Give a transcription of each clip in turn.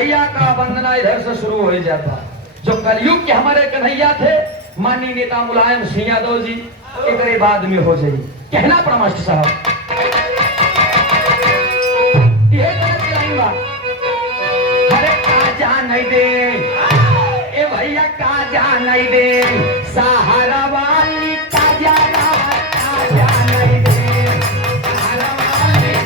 कन्हैया का वंदना इधर से शुरू हो जाता। जो कलयुग के हमारे कन्हैया थे माननीय नेता मुलायम सिंह यादव जी, एक बाद में हो जाइए कहना पड़ा मास्टर साहब। ये गलत लाइन बा, अरे काजा नहीं दे ए भैया, काजा नहीं दे सहारा वाली, काजा नहीं दे सहारा वाली।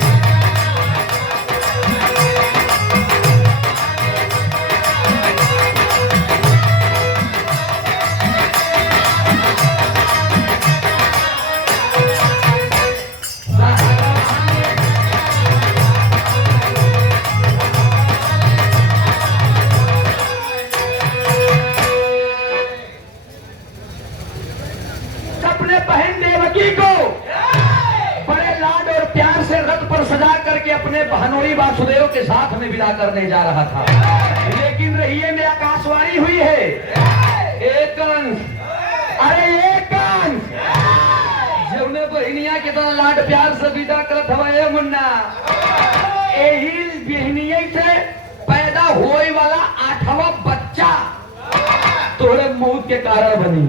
सजा करके अपने बहनोई वासुदेव के साथ में विदा करने जा रहा था, लेकिन रहिए में आकाशवाणी हुई है, एक अंश, अरे एक अंश जौने बहनिया के तरह लाड प्यार से विदा करत हवा मुन्ना, यही बहनिया से पैदा होए वाला 8वां बच्चा तोरे मौत के कारण बनी।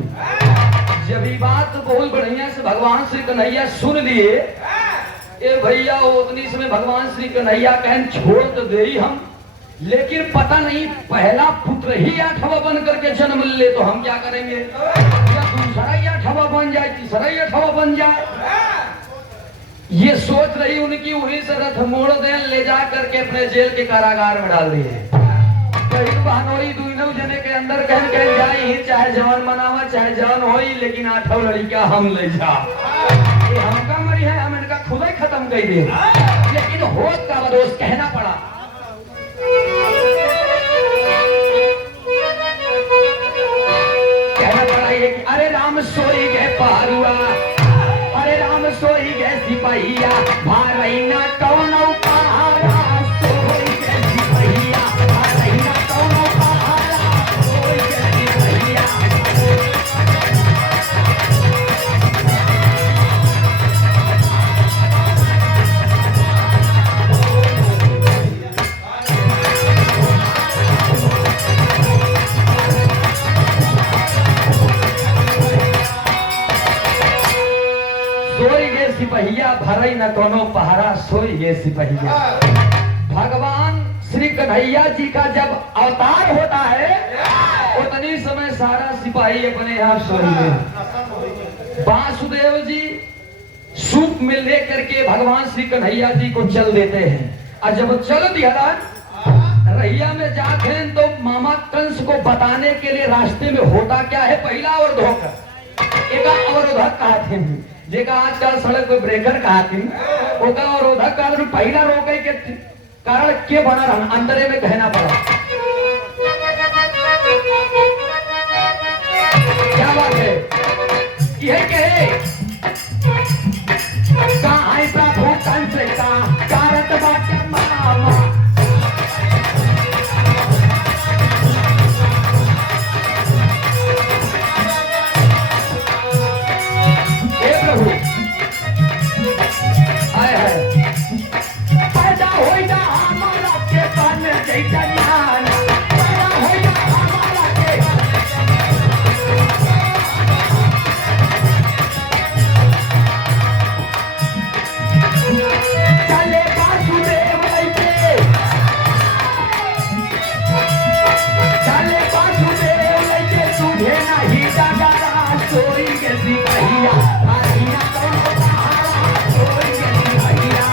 जब ये बात बहुत बढ़िया से भगवान श्री कन्हैया सुन लिए, ए भैया उतनी समय भगवान श्री कन्हैया कहन छोड़ तो दे हम, लेकिन पता नहीं पहला पुत्र ही 8वां बन करके जन्म ले तो हम क्या करेंगे, या दूसरा ही 8वां बन जाए, तीसरा ही 8वां बन जाए। ये सोच रही उनकी, वहीं से रथ मोड़ दे ले जा करके अपने जेल के कारागार में डाल दिए। कहीं बहनोई दोनों जने के अंदर कहन कह जाए, चाहे जवान मनावा चाहे जान हो, लेकिन 8वां लड़का हम ले जा, हमका मरी है, हम इनका खुद ही खत्म कर दे। लेकिन होत का बदोश कहना पड़ा, ये कि अरे राम सोई गए पारुआ, अरे राम सोई गए सिपहिया, भारैना कौनो पहाड़ा, सोई गए सिपहिया, भारैना कौनो पहाड़ा, सोई गए सिपहिया। सिपहिया भरई न कोनो पहाड़ा, सोई ये सिपहिया। भगवान श्री कन्हैया जी का जब अवतार होता है, उतनी समय सारा सिपाही अपने यहाँ सोई है। वासुदेव जी सूप में लेकर के भगवान श्री कन्हैया जी को चल देते हैं, और जब चल दिया रैया में जाते हैं तो मामा कंस को बताने के लिए रास्ते में होता क्या है, पहला अवरोधक, एक अवरोधक कहते हैं, जेका आजकल सड़क पे ब्रेकर कहती, ओका अवरोधक कारण पहला रोके के कारण के बना रहा अंतरे में कहना पड़ा। क्या बात है, यह कहे कहाँ प्रभु कंस का कारत बाटे मामा, पैदा हो जा हमारा के बन जैसा ज्ञान, पैदा हो जा हमारा के, चले वासुदेव लैके, चले वासुदेव लैके, तुझे नहीं डरा, सोई के सिपहिया, भारैया कौनो पहाड़ा, सोई के सिपहिया।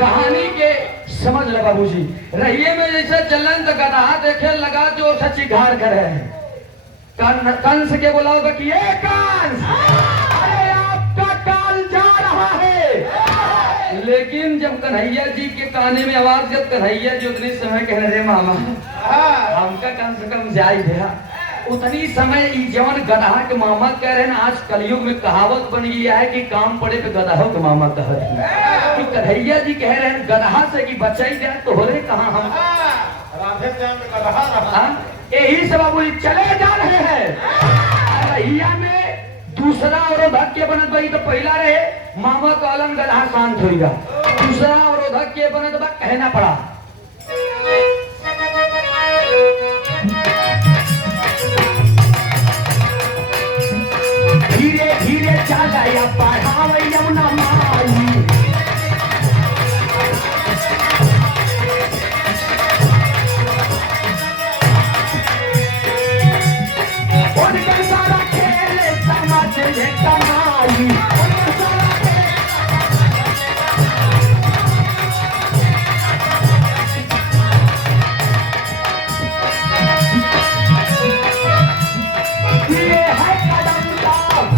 कहानी के समझ ले बाबूजी, रहिए में जैसे चलन तो गधा देखे लगा जो सच्ची घार करे हैं, कंस के बुलाओ कि ये कंस, अरे आपका काल जा रहा है। लेकिन जब कन्हैया जी के काने में आवाज, जब कन्हैया जी उतने समय कह रहे मामा हमका कम से कम जाई दिया, उतनी समय ई जवन गधा के मामा कह रहे हैं, आज कलयुग में कहावत बन गई है कि काम पड़े पे गधाओं के मामा कहत हैं कि कन्हैया जी कह रहे हैं गधा से कि बचाई जाए तो हो रहे कहाँ हम राधे श्याम में गधा रहा। यही से बाबू चले जा रहे हैं कन्हैया में दूसरा अवरोधक के बनत भाई तो पहला रहे मामा कॉलम गधा शांत होगा, दूसरा अवरोधक के बनत बा कहना पड़ा धीरे धीरे चला या पढ़ाव यमुना माई उनका सारा खेल समझ ले कमाई ये है कदम साहब,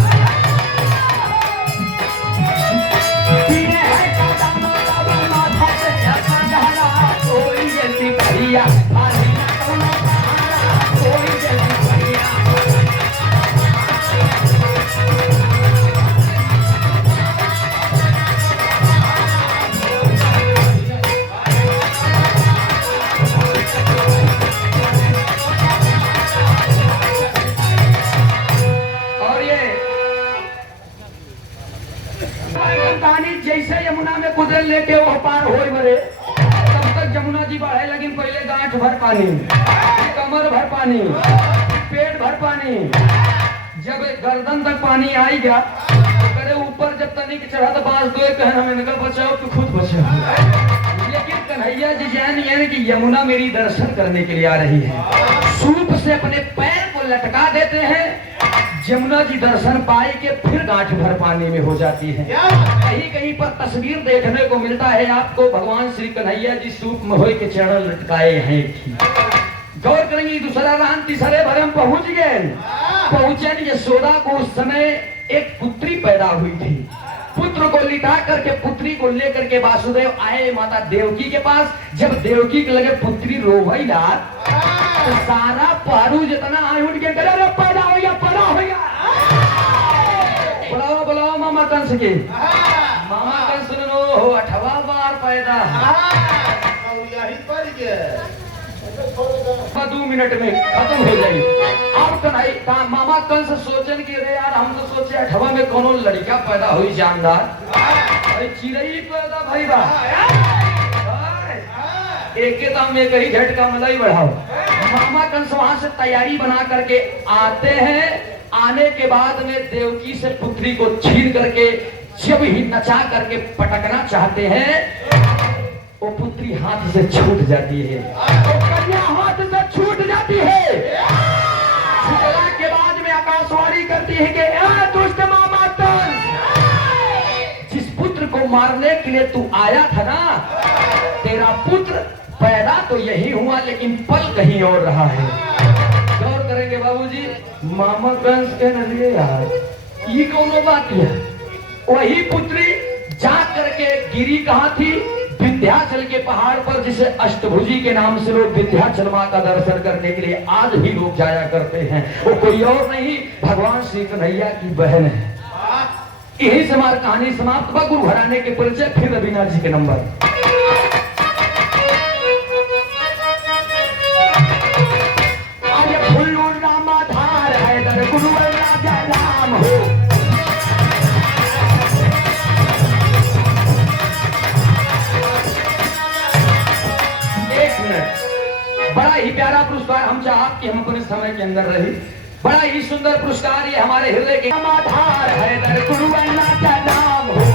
ये है कदम साहब माथा से अपना कोई जल्दी भैया भारी ना कोनो सहारा कोई जल्दी भैया और ये पानी जैसे यमुना में कुदरत लेके वो पार हो मरे तब तक यमुना जी बढ़े लेकिन पहले गांठ भर पानी, कमर भर पानी, पेट भर पानी, जब गर्दन तक पानी आई गया तो करे ऊपर जब तनिक चढ़ा तो बांस दो कहन हमें इनका बचाओ तो खुद बचाओ। लेकिन कन्हैया जी जान ये कि यमुना मेरी दर्शन करने के लिए आ रही है, सूप से अपने पैर को लटका देते हैं, यमुना जी दर्शन पाए के फिर गांठ भर पानी में हो जाती है। कहीं कहीं पर तस्वीर देखने को मिलता है आपको भगवान श्री कन्हैया जी सूप में होए के चरण लटकाए हैं। गौर करेंगे दूसरा रान तीसरे भरे हम पहुंच गए, पहुंचे यशोदा को उस समय एक पुत्री पैदा हुई थी, पुत्र को लिटा करके पुत्री को लेकर के वासुदेव आए माता देवकी के पास। जब देवकी के लगे पुत्री रोवई ला तो सारा पारू जितना आय उठ के गले पैदा हो गया पैदा हो गया। बुलाओ बुलाओ मामा कंस के, मामा कंस हो 8वां बार पैदा 2 मिनट में खत्म हो जाएगी। अब कन्हई मामा कंस सोचन की रे यार हम तो सोचे 8वां में कोनो लड़का पैदा हुई जानदार, अरे चिड़ई पैदा भाई बा एक के दाम में कहीं झटका मलाई बढ़ाओ। मामा कंस वहां से तैयारी बना करके आते हैं, आने के बाद में देवकी से पुत्री को छीन करके जब ही नचा करके पटकना चाहते हैं वो पुत्री हाथ से छूट जाती है, वो कन्या हाथ से छूट जाती है। छूटने के बाद में आकाशवाणी करती है कि दुष्ट मामा कंस, जिस पुत्र को मारने के लिए तू आया था ना, तेरा पुत्र पैदा तो यही हुआ लेकिन पल कहीं और रहा है। गौर करेंगे बाबूजी, मामा कंस के नजरिए यार ये कौन बात है। वही पुत्री जा करके गिरी कहाँ थी, विंध्याचल के पहाड़ पर, जिसे अष्टभुजी के नाम से लोग विंध्याचल मां का दर्शन करने के लिए आज भी लोग जाया करते हैं। वो कोई और नहीं भगवान श्री कन्हैया की बहन है। यही से हमारी कहानी समाप्त हुआ। गुरु घराने के परिचय फिर रविनाथ जी के नंबर। गुरु राजा राम हो, एक मिनट, बड़ा ही प्यारा पुरस्कार हम चाहते कि हम अपने समय के अंदर रहे। बड़ा ही सुंदर पुरस्कार ये हमारे हृदय के आधार है, गुरु राजा राम हो।